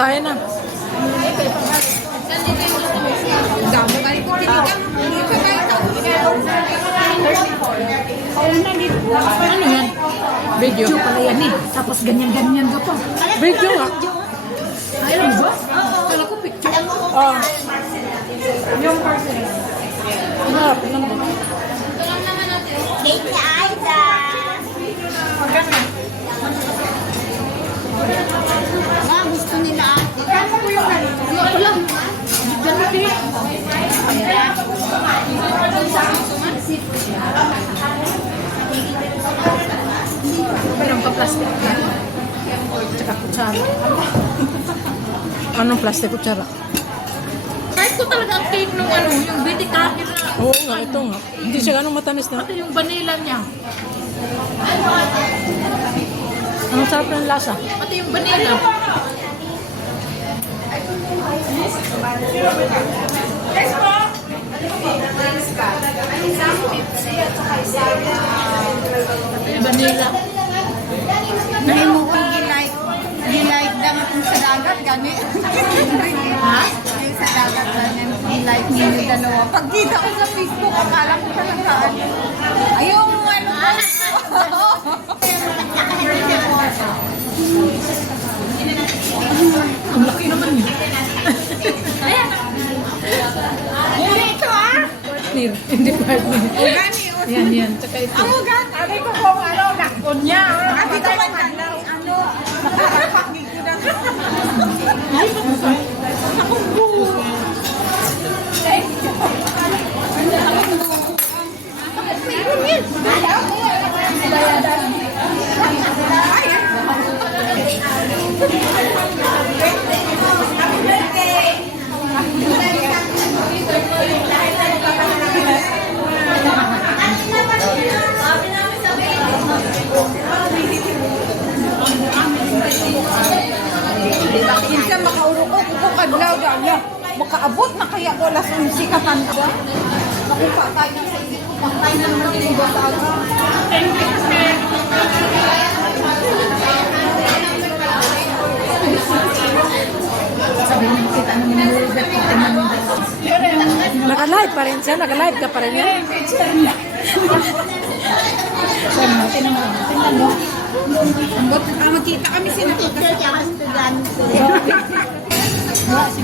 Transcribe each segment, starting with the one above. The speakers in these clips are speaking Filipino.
tayo na. Damo ka rin kung tinigang. Ano yan? Video. Video pala yan eh. Tapos ganyan-ganyan ka pa. Video nga. Ay, alam mo ba? Kala ko picture. Oh. Yung person. Harap lang ba? Date ni Aida. Ah, gusto nila ate. Kano ko yung ano? Ako lang. Ganun din. Parang pa-plastic na. Tsaka kutsara. Anong plastic kutsara? Kahit ko talaga ang cake nung ano, yung bitty cracker na. Oo nga, ito nga. Hindi siya ganun matamis na. Pati yung vanilla niya. Ang sarap ng lasa. Pati yung vanilla. Pati yung vanilla. Hindi mo ko gilike lang akong sa dagat, gani. Ha? Yung sa dagat, gani. Gilike niyo yung dalawa. Pagkita ko sa Facebook, akala ko talaga ano. Ayong ano. Ang laki naman yun. Ito ah. Partner. Hindi partner. Gani. Yan. Tsaka ito. Ako gan. Sabi ko kung ano, dakon niya. Ati naman ka na. Ano. Nakakapagin ko na. Akong buo. Minsan makaurok ko kung kadlaw dala. Makaabot na kaya ko alas 11 kapan ba? Nakuha tayo ng sa isip ko. Pantay na naman yung bata. Sabi niya, kita naman yung movie. Naka-live pa rin siya. Naka-live ka pa rin yan. Sabi natin naman. Tingnan mo. Magkita kami sila. Teacher niya ang estudyante. Kasi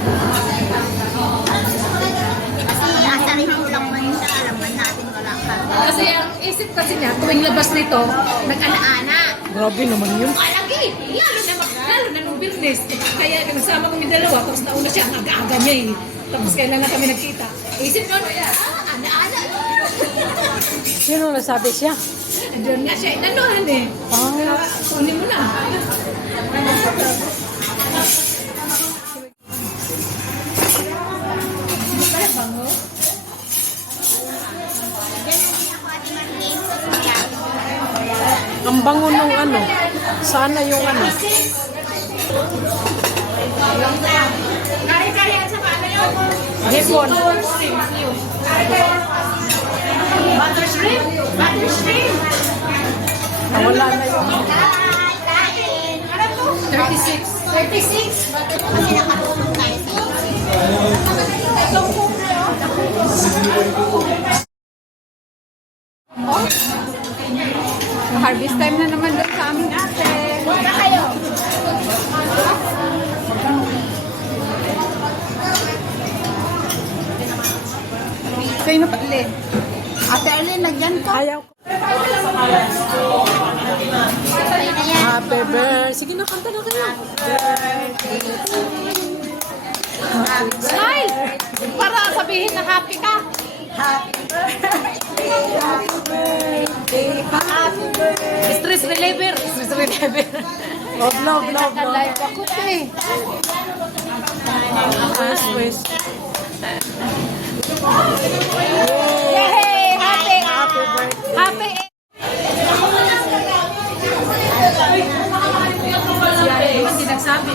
asarin ko lang man yung alaman natin wala ka. Kasi ang isip kasi niya, tuwing labas nito, nag-ana-ana. Grabe naman yun. Ay, lagi! Lalo na nung business. Kaya nagsama kami dalawa, tapos nauna siya, ang aga-aga niya eh. Tapos kailan na kami nagkita. Isip nun, ana-ana. Sino nasabi siya? Doon nga siya inanuhan eh. Kaya kunin mo na. Ang bango nung ano. Sana yung ano. Kari-kari at saka ano yun? Hipon. Butter shrimp? Butter shrimp? Nawala na yung 36. 36? Kasi nakatulong tayo sa Harvest time na naman doon sa amin ate. Wala kayo. Kayo na pali. Ate Arlene, nagyan ka. ayaw ko. Happy birthday. Sige na, kanta na kayo. Smile! Para sabihin na happy ka. Stress reliever. Stress reliever. Love. Naka-live ako eh. Swiss. Yay! Happy! Happy birthday. Happy! Hindi nagsabi.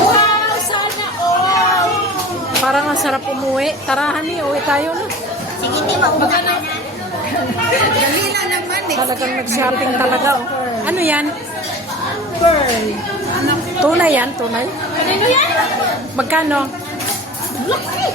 Wow! Sana all! Parang ang sarap umuwi. Tara, honey, uwi tayo na. Sige, di mauba na. Dali na naman eh. Talagang nag-shopping talaga. Oh. Ano yan? Pearl. eh. Tunay yan, tunay. Kanino yan? Magkano? Laki!